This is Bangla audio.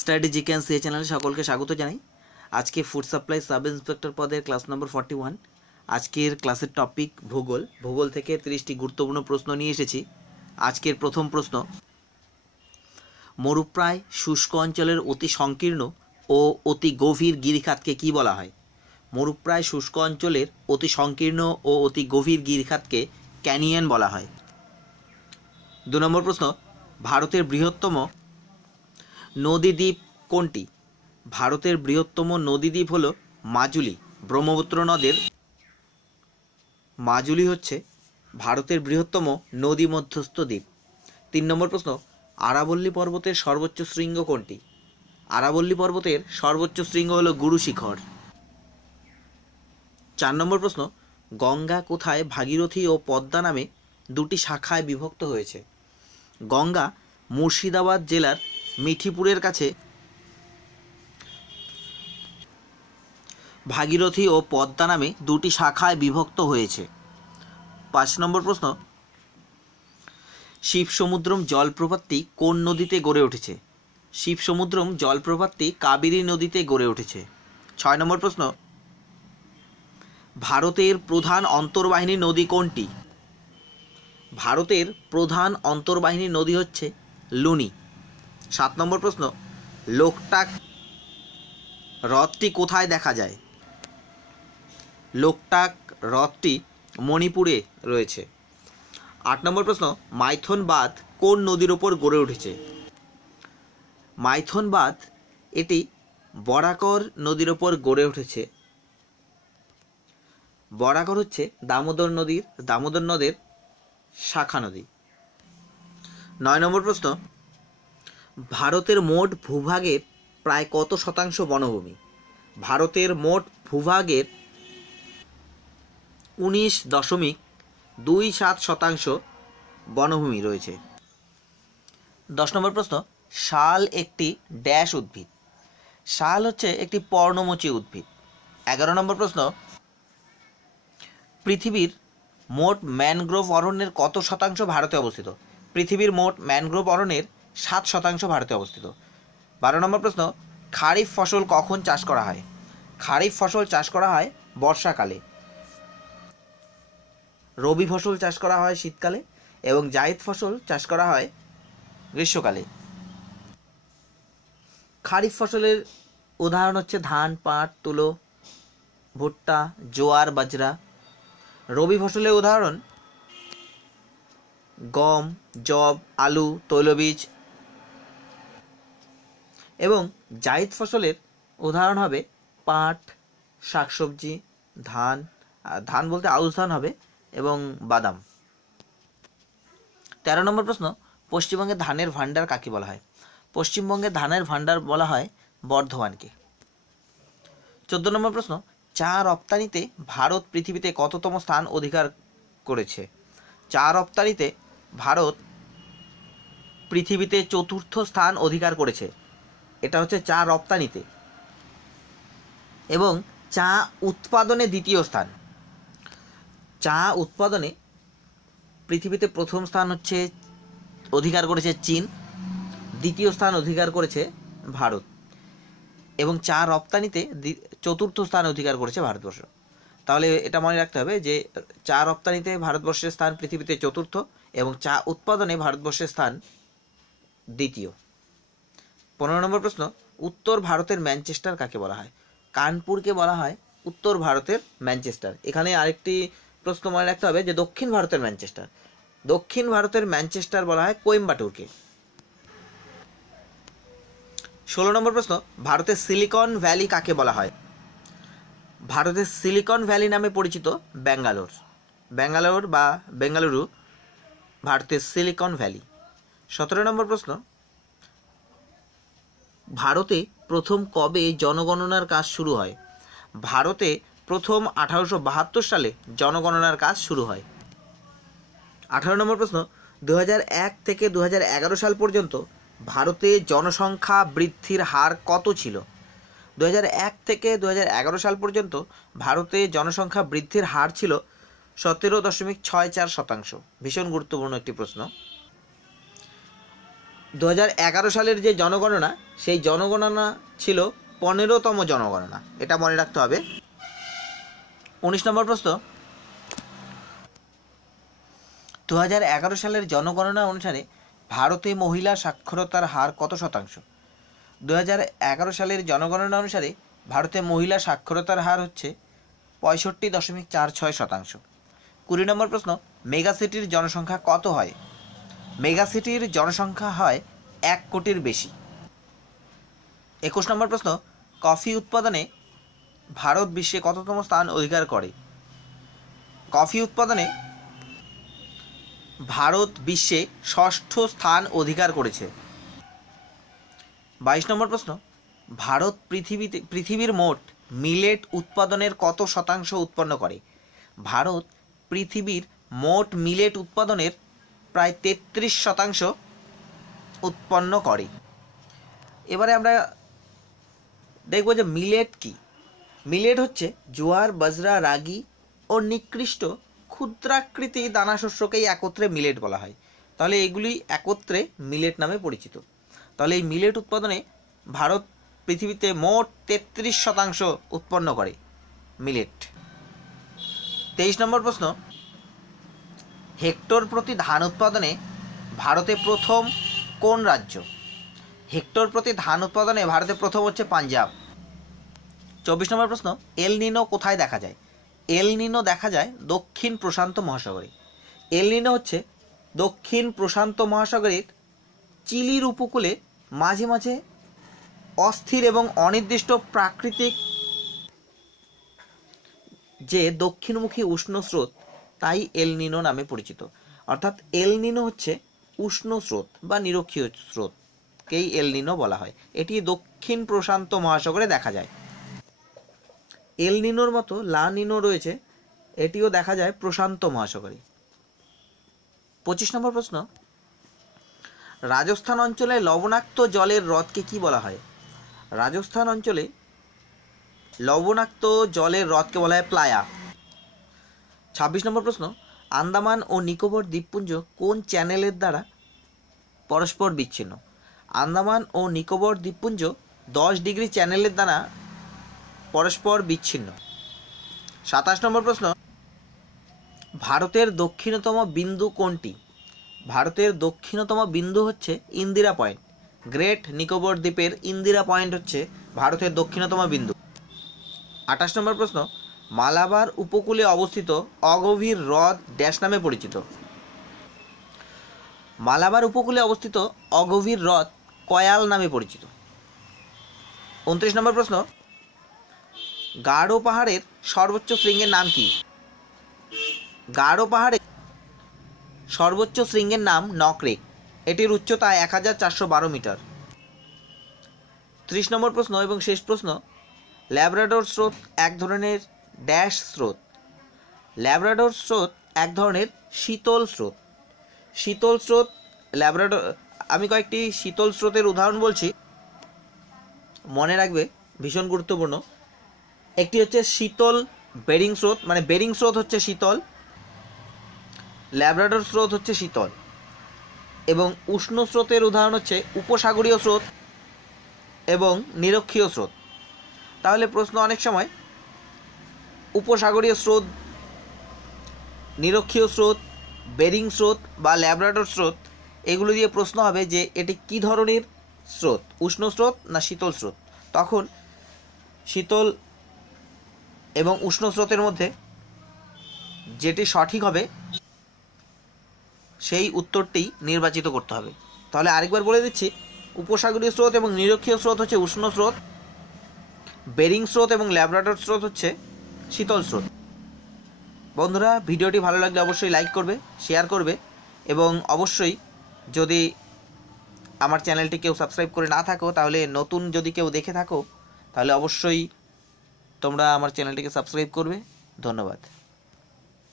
স্টাডি জিকেন সি চ্যানেলে সকলকে স্বাগত জানাই। আজকে ফুড সাপ্লাই সাব ইন্সপেক্টর পদের ক্লাস নম্বর 41। আজকের ক্লাসের টপিক ভূগোল। ভূগোল থেকে 30টি গুরুত্বপূর্ণ প্রশ্ন নিয়ে এসেছি। আজকের প্রথম প্রশ্ন, মরুপ্রায় শুষ্ক অঞ্চলের অতি সংকীর্ণ ও অতি গভীর গিরিখাতকে কী বলা হয়? মরুপ্রায় শুষ্ক অঞ্চলের অতি সংকীর্ণ ও অতি গভীর গিরিখাতকে ক্যানিয়ন বলা হয়। 2 নম্বর প্রশ্ন, ভারতের বৃহত্তম নদীদ্বীপ কোনটি? ভারতের বৃহত্তম নদীদ্বীপ হল মাজুলি। ব্রহ্মপুত্র নদের মাজুলি হচ্ছে ভারতের বৃহত্তম নদী মধ্যস্থ দ্বীপ। 3 নম্বর প্রশ্ন, আরাবল্লী পর্বতের সর্বোচ্চ শৃঙ্গ কোনটি? আরাবল্লী পর্বতের সর্বোচ্চ শৃঙ্গ হল গুরু শিখর। 4 নম্বর প্রশ্ন, গঙ্গা কোথায় ভাগীরথী ও পদ্মা নামে দুটি শাখায় বিভক্ত হয়েছে? গঙ্গা মুর্শিদাবাদ জেলার মিঠিপুরের কাছে ভাগীরথী ও পদ্মা নামে দুটি শাখায় বিভক্ত হয়েছে। 5 নম্বর প্রশ্ন, শিবসমুদ্রম জলপ্রপাতটি কোন নদীতে গড়ে উঠেছে? শিবসমুদ্রম জলপ্রপাতটি কাবেরী নদীতে গড়ে উঠেছে। 6 নম্বর প্রশ্ন, ভারতের প্রধান অন্তর্বাহিনী নদী কোনটি? ভারতের প্রধান অন্তর্বাহিনী নদী হচ্ছে লুনি। 7 নম্বর প্রশ্ন, লোকটাক হ্রদটি কোথায় দেখা যায়? লোকটাক হ্রদটি মণিপুরে রয়েছে। 8 নম্বর প্রশ্ন, মাইথন বাঁধ কোন নদীর ওপর গড়ে উঠেছে? মাইথন বাঁধ এটি বরাকর নদীর ওপর গড়ে উঠেছে। বরাকর হচ্ছে দামোদর নদের শাখা নদী। 9 নম্বর প্রশ্ন, ভারতের মোট ভূভাগের প্রায় কত শতাংশ বনভূমি? ভারতের মোট ভূভাগের 19.27% বনভূমি রয়েছে। 10 নম্বর প্রশ্ন, শাল একটি ড্যাশ উদ্ভিদ? শাল হচ্ছে একটি পর্ণমোচী উদ্ভিদ। 11 নম্বর প্রশ্ন, পৃথিবীর মোট ম্যানগ্রোভ অরণ্যের কত শতাংশ ভারতে অবস্থিত? পৃথিবীর মোট ম্যানগ্রোভ অরণ্যের 7% ভারতে অবস্থিত। 12 নম্বর প্রশ্ন, খারিফ ফসল কখন চাষ করা হয়? খারিফ ফসল চাষ করা হয় বর্ষাকালে। রবি ফসল চাষ করা হয় শীতকালে এবং জায়দ ফসল চাষ করা হয় গ্রীষ্মকালে। খারিফ ফসলের উদাহরণ হচ্ছে ধান, পাট, তুলো, ভুট্টা, জোয়ার, বাজরা। রবি ফসলের উদাহরণ গম, যব, আলু, তৈলবীজ। এবং জায়দ ফসলের উদাহরণ হবে পাট, শাকসবজি, ধান বলতে আউশ ধান হবে, এবং বাদাম। 13 নম্বর প্রশ্ন, পশ্চিমবঙ্গের ধানের ভাণ্ডার কাকে বলা হয়? পশ্চিমবঙ্গের ধানের ভাণ্ডার বলা হয় বর্ধমানকে। 14 নম্বর প্রশ্ন, চা রপ্তানিতে ভারত পৃথিবীতে কততম স্থান অধিকার করেছে? চা রপ্তানিতে ভারত পৃথিবীতে 4র্থ স্থান অধিকার করেছে। এটা হচ্ছে চা রপ্তানিতে। এবং চা উৎপাদনে 2য় স্থান। চা উৎপাদনে পৃথিবীতে প্রথম স্থান অধিকার করেছে চীন, 2য় স্থান অধিকার করেছে ভারত, এবং চা রপ্তানিতে 4র্থ স্থান অধিকার করেছে ভারতবর্ষ। তাহলে এটা মনে রাখতে হবে যে চা রপ্তানিতে ভারতবর্ষের স্থান পৃথিবীতে 4র্থ এবং চা উৎপাদনে ভারতবর্ষের স্থান 2য়। 15 নম্বর প্রশ্ন, উত্তর ভারতের ম্যানচেস্টার কাকে বলা হয়? কানপুরকে বলা হয় উত্তর ভারতের ম্যানচেস্টার। এখানে আরেকটি প্রশ্ন মনে রাখতে হবে যে দক্ষিণ ভারতের ম্যানচেস্টার। দক্ষিণ ভারতের ম্যানচেস্টার বলা হয় কোয়েম্বাটুরকে। 16 নম্বর প্রশ্ন, ভারতের সিলিকন ভ্যালি কাকে বলা হয়? ভারতের সিলিকন ভ্যালি নামে পরিচিত ব্যাঙ্গালোর বা বেঙ্গালুরু ভারতের সিলিকন ভ্যালি। 17 নম্বর প্রশ্ন, ভারতে প্রথম কবে জনগণনার কাজ শুরু হয়? ভারতে প্রথম 1872 সালে জনগণনার কাজ শুরু হয়। 18 নম্বর প্রশ্ন, 2001 থেকে 2011 সাল পর্যন্ত ভারতে জনসংখ্যা বৃদ্ধির হার কত ছিল? 2001 থেকে 2011 সাল পর্যন্ত ভারতে জনসংখ্যা বৃদ্ধির হার ছিল 17.64%। ভীষণ গুরুত্বপূর্ণ একটি প্রশ্ন। 2011 সালের যে জনগণনা, সেই জনগণনা ছিল 15তম জনগণনা, এটা মনে রাখতে হবে। 19 নম্বর প্রশ্ন, 2011 সালের জনগণনা অনুসারে ভারতে মহিলা সাক্ষরতার হার কত শতাংশ? 2011 সালের জনগণনা অনুসারে ভারতে মহিলা সাক্ষরতার হার হচ্ছে 65.46%। 20 নম্বর প্রশ্ন, মেগাসিটির জনসংখ্যা কত হয়? মেগাসিটির জনসংখ্যা হয় 1 কোটির বেশি। 21 নম্বর প্রশ্ন, কফি উৎপাদনে ভারত বিশ্বে কততম স্থান অধিকার করে? কফি উৎপাদনে ভারত বিশ্বে 6ষ্ঠ স্থান অধিকার করেছে। 22 নম্বর প্রশ্ন, ভারত পৃথিবীর মোট মিলেট উৎপাদনের কত শতাংশ উৎপন্ন করে? ভারত পৃথিবীর মোট মিলেট উৎপাদনের প্রায় 33% উৎপন্ন করে। এবারে আমরা দেখব যে মিলেট কি। মিলেট হচ্ছে জোয়ার, বাজরা, রাগি ও নিকৃষ্ট ক্ষুদ্রাকৃতি দানাশস্যকেই একত্রে মিলেট বলা হয়। তাহলে এগুলি একত্রে মিলেট নামে পরিচিত। তাহলে এই মিলেট উৎপাদনে ভারত পৃথিবীতে মোট 33% উৎপন্ন করে মিলেট। 23 নম্বর প্রশ্ন, হেক্টর প্রতি ধান উৎপাদনে ভারতে প্রথম কোন রাজ্য? হেক্টর প্রতি ধান উৎপাদনে ভারতে প্রথম হচ্ছে পাঞ্জাব। 24 নম্বর প্রশ্ন, এল নিনো কোথায় দেখা যায়? এল নিনো দেখা যায় দক্ষিণ প্রশান্ত মহাসাগরে। এল নিনো হচ্ছে দক্ষিণ প্রশান্ত মহাসাগরের চিলির উপকূলে মাঝে মাঝে অস্থির এবং অনির্দিষ্ট প্রাকৃতিক যে দক্ষিণমুখী উষ্ণ স্রোত, তাই এল নিনো নামে পরিচিত। অর্থাৎ এল নিনো হচ্ছে উষ্ণ স্রোত বা নিরক্ষীয় স্রোতকেই এল নিনো বলা হয়। এটি দক্ষিণ প্রশান্ত মহাসাগরে দেখা যায়। এল নিনোর মতো লা নিনো রয়েছে, এটিও দেখা যায় প্রশান্ত মহাসাগরে। 25 নম্বর প্রশ্ন, রাজস্থান অঞ্চলে লবণাক্ত জলের হ্রদকে কি বলা হয়? রাজস্থান অঞ্চলে লবণাক্ত জলের হ্রদকে বলা হয় প্লায়া। 26 নম্বর প্রশ্ন, আন্দামান ও নিকোবর দ্বীপপুঞ্জ কোন চ্যানেলের দ্বারা পরস্পর বিচ্ছিন্ন? আন্দামান ও নিকোবর দ্বীপপুঞ্জ 10 ডিগ্রি চ্যানেলের দ্বারা পরস্পর বিচ্ছিন্ন। 27 নম্বর প্রশ্ন, ভারতের দক্ষিণতম বিন্দু কোনটি? ভারতের দক্ষিণতম বিন্দু হচ্ছে ইন্দিরা পয়েন্ট। গ্রেট নিকোবর দ্বীপের ইন্দিরা পয়েন্ট হচ্ছে ভারতের দক্ষিণতম বিন্দু। 28 নম্বর প্রশ্ন, মালাবার উপকূলে অবস্থিত অগভীর হ্রদ ড্যাশ নামে পরিচিত? মালাবার উপকূলে অবস্থিত অগভীর হ্রদ কয়াল নামে পরিচিত। 29 নম্বর প্রশ্ন, গাঢ় পাহাড়ের সর্বোচ্চ শৃঙ্গের নাম কি? গাঢ় পাহাড়ের সর্বোচ্চ শৃঙ্গের নাম নকরেক। এটির উচ্চতা 1412 মিটার। 30 নম্বর প্রশ্ন এবং শেষ প্রশ্ন, ল্যাব্রাডোর স্রোত এক ধরনের ড্যাশ স্রোত। ল্যাব্রাডোর স্রোত এক ধরনের শীতল স্রোত। শীতল স্রোত ল্যাব্রাডোর, আমি কয়েকটি শীতল স্রোতের উদাহরণ বলছি, মনে রাখবে, ভীষণ গুরুত্বপূর্ণ। একটি হচ্ছে শীতল বেরিং স্রোত, মানে বেরিং স্রোত হচ্ছে শীতল, ল্যাব্রাডোর স্রোত হচ্ছে শীতল। এবং উষ্ণ স্রোতের উদাহরণ হচ্ছে উপসাগরীয় স্রোত এবং নিরক্ষীয় স্রোত। তাহলে প্রশ্ন অনেক সময় উপসাগরীয় স্রোত, নিরক্ষীয় স্রোত, বেরিং স্রোত বা ল্যাব্রাডোর স্রোত, এগুলো দিয়ে প্রশ্ন হবে যে এটি কি ধরনের স্রোত, উষ্ণ স্রোত না শীতল স্রোত। তখন শীতল এবং উষ্ণ স্রোতের মধ্যে যেটি সঠিক হবে সেই উত্তরটি নির্বাচিত করতে হবে। তাহলে আরেকবার বলে দিচ্ছি, উপসাগরীয় স্রোত এবং নিরক্ষীয় স্রোত হচ্ছে উষ্ণ স্রোত, বেরিং স্রোত এবং ল্যাব্রাডোর স্রোত হচ্ছে শীতল স্রোত। বন্ধুরা, ভিডিওটি ভালো লাগলে অবশ্যই লাইক করবে, শেয়ার করবে এবং অবশ্যই যদি আমার চ্যানেলটি কেউ সাবস্ক্রাইব করে না থাকো, তাহলে নতুন যদি কেউ দেখে থাকো, তাহলে অবশ্যই তোমরা আমার চ্যানেলটিকে সাবস্ক্রাইব করবে। ধন্যবাদ।